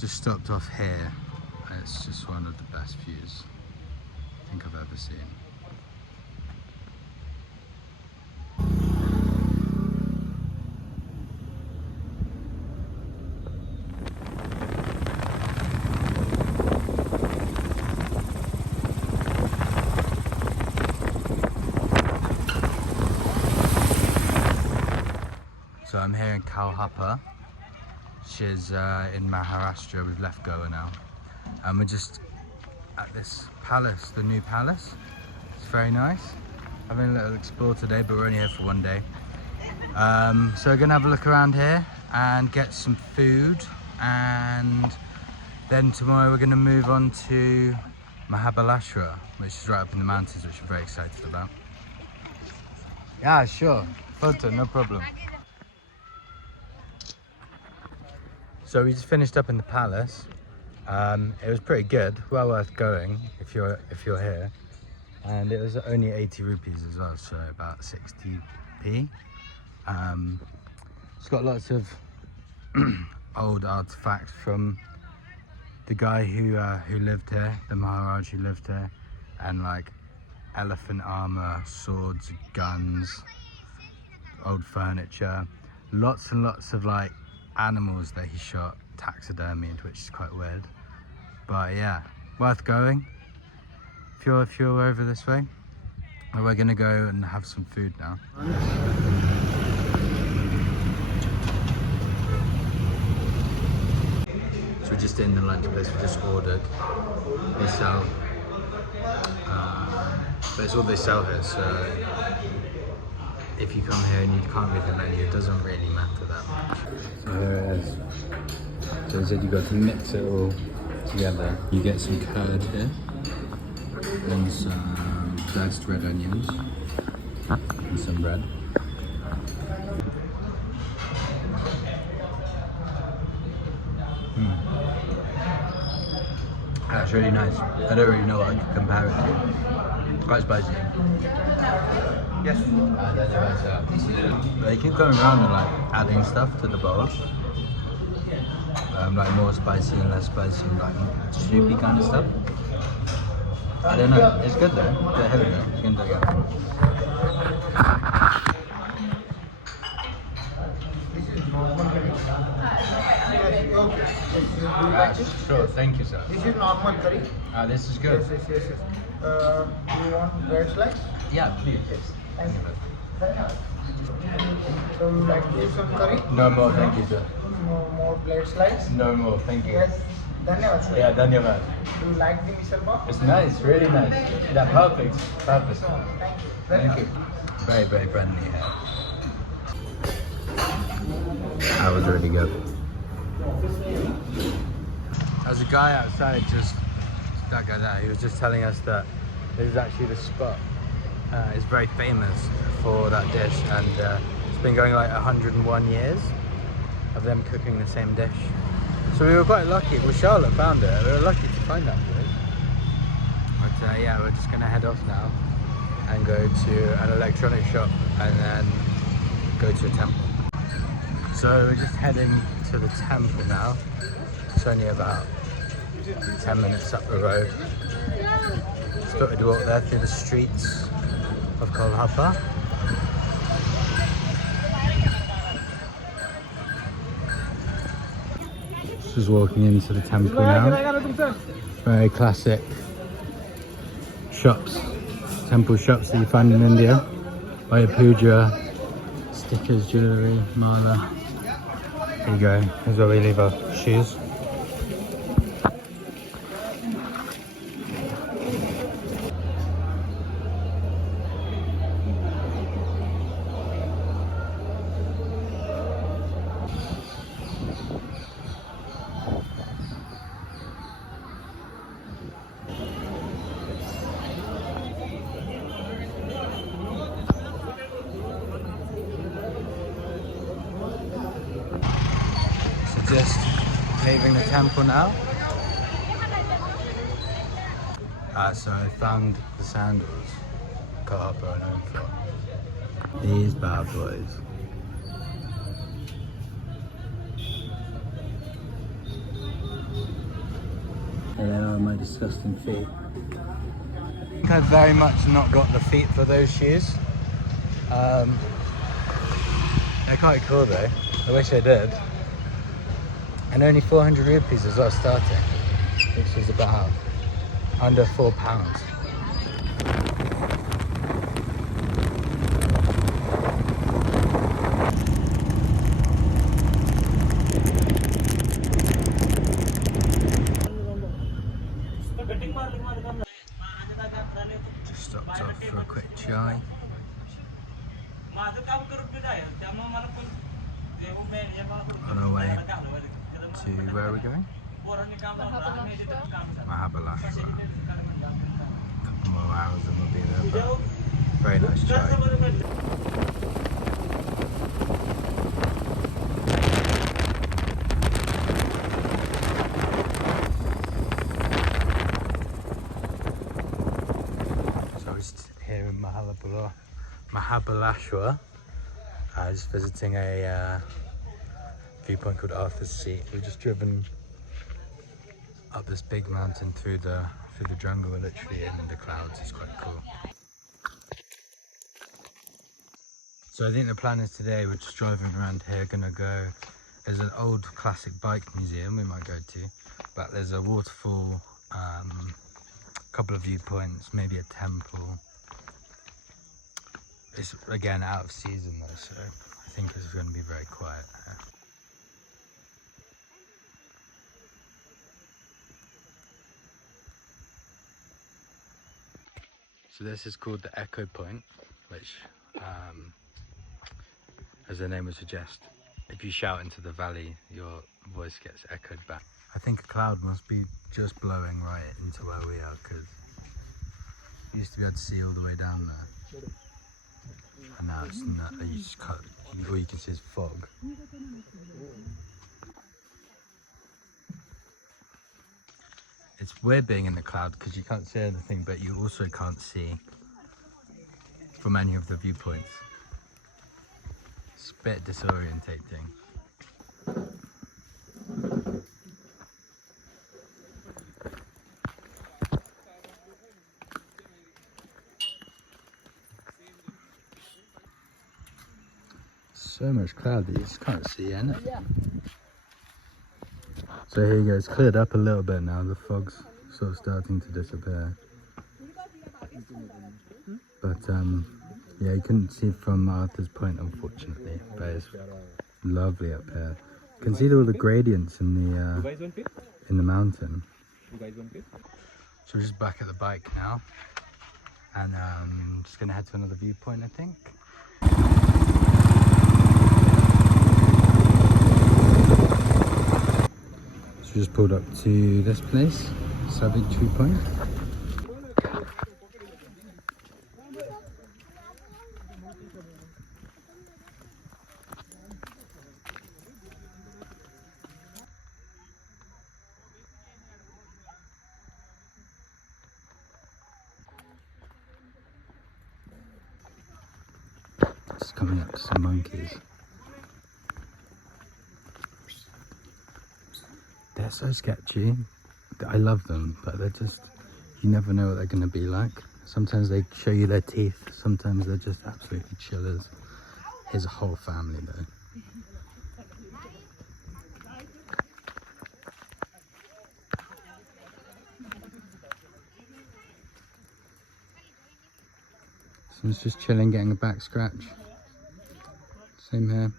Just stopped off here. It's just one of the best views I think I've ever seen. So I'm here in Kolhapur, which is in Maharashtra. We've left Goa now. And we're just at this palace, the new palace. It's very nice. Having a little explore today, but we're only here for one day. So we're gonna have a look around here and get some food. And then tomorrow we're gonna move on to Mahabaleshwar, which is right up in the mountains, which I'm very excited about. Yeah, sure. Photo, no problem. So we just finished up in the palace. It was pretty good, well worth going if you're here. And it was only 80 rupees as well, so about 60p. It's got lots of old artifacts from the guy who lived here, the Maharaj who lived here, and like elephant armor, swords, guns, old furniture, lots and lots of like animals that he shot, taxidermied, which is quite weird. But yeah, worth going if you're over this way. And we're gonna go and have some food now. So we're just in the lunch place. We just ordered. They sell, that's all they sell here. So if you come here and you can't read the menu, it doesn't really matter that much. So here it is. So instead you've got to mix it all together. You get some curd here, and some diced red onions, and some bread. That's really nice. I don't really know what I could compare it to. It's quite spicy. Yes. They keep going around and like adding stuff to the bowls. Like more spicy and less spicy, like soupy kind of stuff. I don't know. It's good though. Yeah, here we go. You can take it. Sure, thank you, sir. This is normal curry. This is good. Yes. Do you want bread slice? Yeah, please. Yes. Thank you. So you like this some curry? No more, thank you, sir. More bread slice? No more, thank you. Yes. Dhanyavad, sir. Yeah, dhanyavad. Do you like the Misal Pav? It's nice, really nice. Yeah, perfect. Perfect. Thank you. Thank you. Very, very friendly here. That was really good. There's a guy outside, just that guy there, he was just telling us that this is actually the spot. It's very famous for that dish, and it's been going like 101 years of them cooking the same dish. So we were quite lucky. Well, Charlotte found it. We were lucky to find that place. But yeah, we're just gonna head off now and go to an electronic shop and then go to a temple. So we're just heading to the temple now. It's only about 10 minutes up the road. Started to walk there through the streets of Kolhapur. Just walking into the temple now. Very classic shops, temple shops that you find in India. Buy your puja, stickers, jewellery, mala. Here you go, here's where we leave our shoes. Just leaving the temple now. So I found the sandals, Kolhapur and known for. These bad boys. And then are my disgusting feet. I think I've very much not got the feet for those shoes. They're quite cool though. I wish I did. And only 400 rupees as well starting, which is about under £4. Just stopped off for a quick chai. On our way to where are we going? Mahabaleshwar. A couple more hours and we'll be there, but very nice chai. So we're just here in Mahabaleshwar. Just visiting a viewpoint called Arthur's Seat. We've just driven up this big mountain through the jungle. We're literally in the clouds. It's quite cool. So I think the plan is today we're just driving around here. Gonna go. There's an old classic bike museum we might go to, but there's a waterfall, a couple of viewpoints, maybe a temple. It's again out of season though, so I think it's going to be very quiet here. So this is called the Echo Point, which, as the name would suggest, if you shout into the valley, your voice gets echoed back. I think a cloud must be just blowing right into where we are, because you used to be able to see all the way down there. And now it's not, you just cut, all you can see is fog. It's weird being in the cloud because you can't see anything, but you also can't see from any of the viewpoints. It's a bit disorientating. So much cloud that you just can't see anything. So here you go, it's cleared up a little bit now, the fog's sort of starting to disappear. But yeah, you couldn't see from Arthur's Point unfortunately, but it's lovely up here. You can see all the gradients in the mountain. So we're just back at the bike now, and just gonna head to another viewpoint I think. So we just pulled up to this place, Savitri Point. Just coming up to some monkeys. They're so sketchy. I love them, but they're just, you never know what they're going to be like. Sometimes they show you their teeth, sometimes they're just absolutely chillers. Here's a whole family though. Someone's just chilling, getting a back scratch. Same here.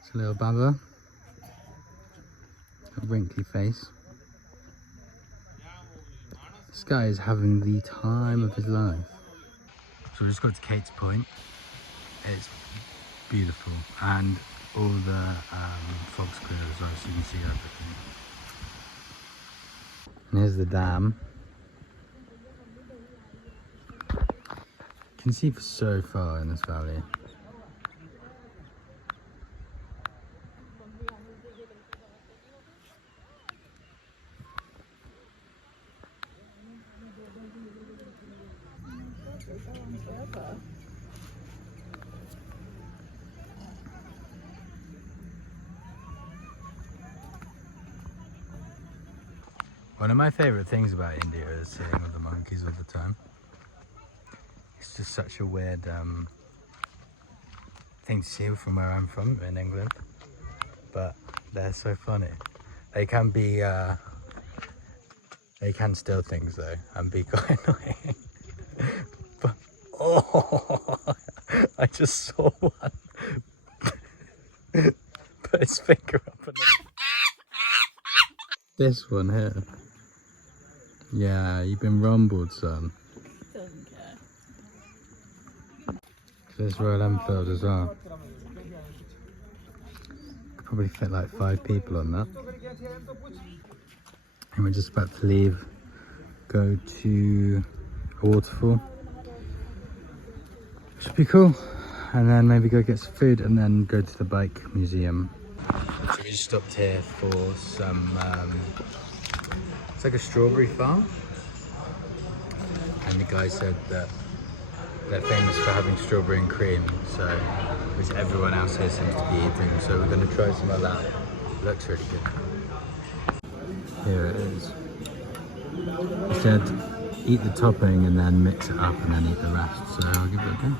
It's a little baba. A wrinkly face. This guy is having the time of his life. So we just got to Kate's Point. It's beautiful, and all the fog's clear as well, so you can see everything. And here's the dam. You can see for so far in this valley. One of my favorite things about India is seeing all the monkeys all the time. It's just such a weird thing to see from where I'm from in England, but they're so funny. They can be, they can steal things though and be quite annoying. But oh, I just saw one put his finger up and this one here. Yeah, you've been rumbled, son. Doesn't care. There's Royal Enfield as well. Could probably fit like 5 people on that. And we're just about to leave, go to a waterfall. Should be cool. And then maybe go get some food and then go to the bike museum. So we just stopped here for some, it's like a strawberry farm. And the guy said that they're famous for having strawberry and cream, so which everyone else here seems to be eating. So we're going to try some of that. It looks really good. Here it is. He said eat the topping and then mix it up and then eat the rest. So I'll give it a go.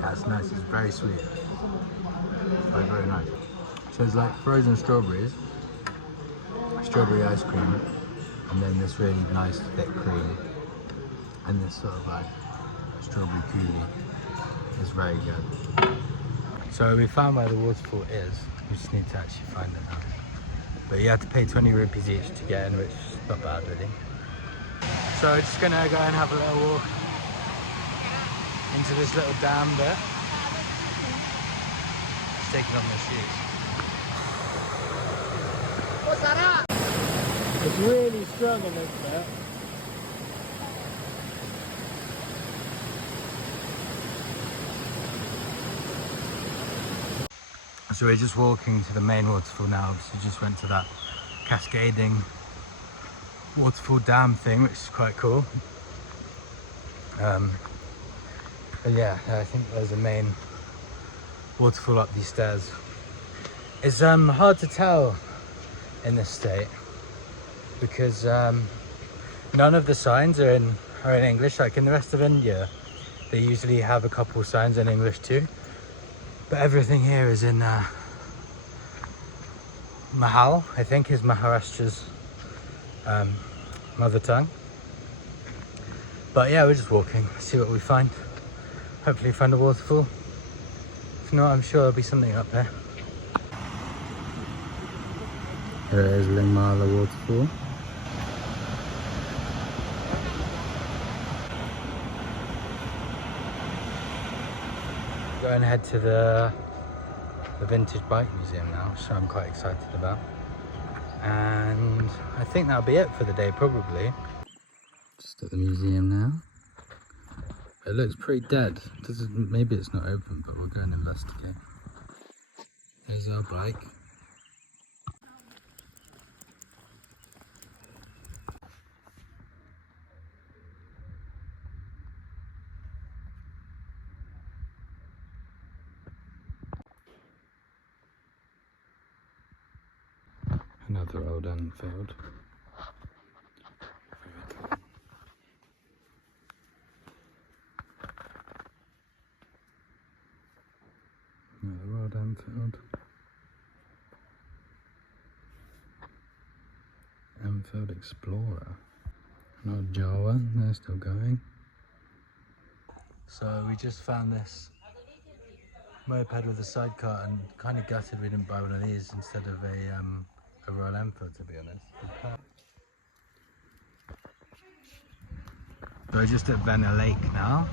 Yeah, it's nice. It's very sweet. Very, very nice. So it's like frozen strawberries, strawberry ice cream, and then this really nice thick cream, and this sort of like strawberry coulis. It's very good. So we found where the waterfall is. We just need to actually find it now. But you have to pay 20 rupees each to get in, which is not bad really. So we're just gonna go and have a little walk into this little dam bit. Just taking off my shoes. It's really strong in this bit. So we're just walking to the main waterfall now. Obviously just went to that cascading waterfall dam thing, which is quite cool. But yeah, I think there's a main waterfall up these stairs. It's hard to tell in this state because none of the signs are in English. Like in the rest of India, they usually have a couple signs in English too. But everything here is in Mahal, I think is Maharashtra's mother tongue. But yeah, we're just walking, see what we find. Hopefully find a waterfall. If not, I'm sure there'll be something up there. Here it is, Lingmala waterfall. Going ahead to the Vintage Bike Museum now, which I'm quite excited about. And I think that'll be it for the day, probably. Just at the museum now. It looks pretty dead. Maybe it's not open, but we'll go and investigate. There's our bike. Another old Enfield. Another old Enfield. Enfield Explorer. An old Jawa, they're still going. So we just found this moped with a sidecar and kind of gutted we didn't buy one of these instead of a Royal Enfield, to be honest. So we're just at Venna Lake now.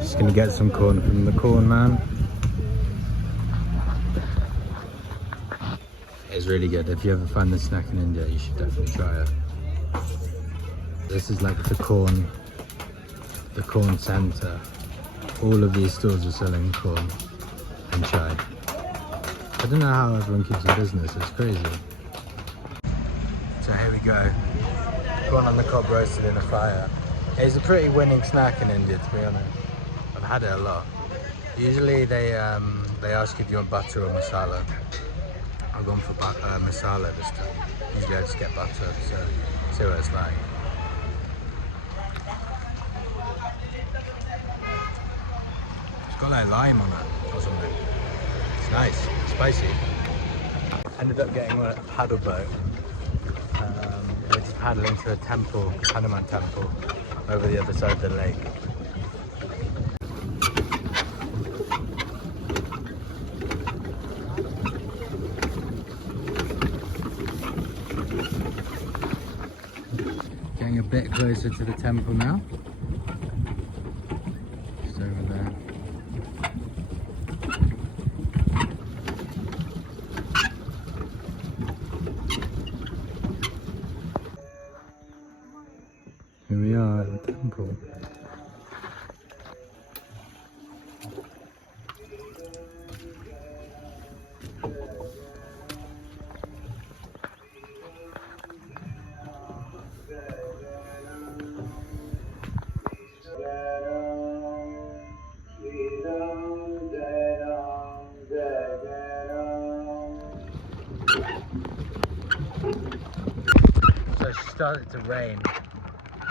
Just gonna get some corn from the corn man. It's really good. If you ever find this snack in India, you should definitely try it. This is like the corn centre. All of these stores are selling corn and chai. I don't know how everyone keeps in business, it's crazy. So here we go. Corn on the cob roasted in a fire. It's a pretty winning snack in India, to be honest. I've had it a lot. Usually they ask if you want butter or masala. I've gone for masala this time. Usually I just get butter, so see what it's like. It's got like lime on it or something. It's nice, spicy. Ended up getting a paddle boat. We're just paddling to a temple, Hanuman temple, over the other side of the lake. Getting a bit closer to the temple now. Just over there. Here we are at the temple. So it started to rain,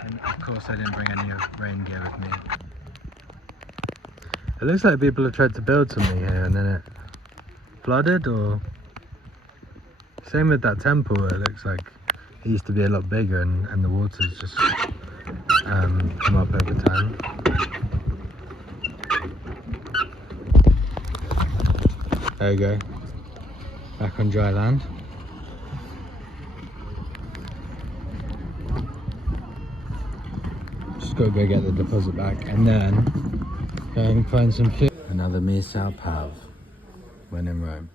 and of course I didn't bring any rain gear with me. It looks like people have tried to build something here and then it flooded, or same with that temple. It looks like it used to be a lot bigger and the water's just come up over time. There we go, back on dry land. Just gotta go get the deposit back and then go and find some food. Another Misal Pav when in Rome.